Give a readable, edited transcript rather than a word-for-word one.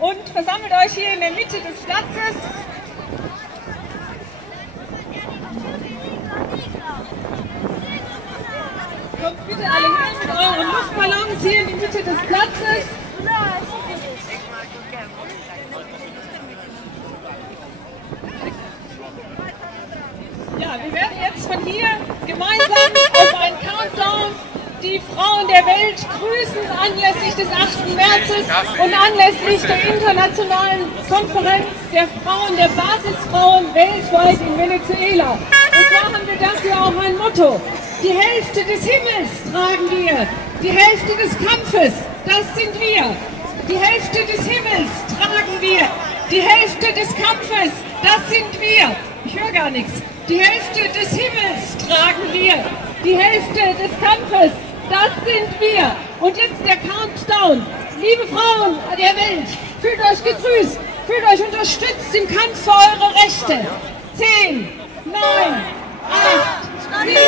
und versammelt euch hier in der Mitte des Platzes. Kommt bitte alle hin mit euren Luftballons hier in die Mitte des Platzes. Ja, wir werden jetzt von hier gemeinsam auf einen Countdown die Frauen der Welt grüßen anlässlich des 8. Märzes und anlässlich der internationalen Konferenz der Frauen, der Basisfrauen weltweit in Venezuela. Und zwar haben wir dafür auch ein Motto. Die Hälfte des Himmels tragen wir, die Hälfte des Kampfes, das sind wir. Die Hälfte des Himmels tragen wir, die Hälfte des Kampfes, das sind wir. Ich höre gar nichts. Die Hälfte des Himmels tragen wir, die Hälfte des Kampfes, das sind wir. Und jetzt der Countdown. Liebe Frauen der Welt, fühlt euch gegrüßt, fühlt euch unterstützt im Kampf für eure Rechte. 10, 9, 8, 7,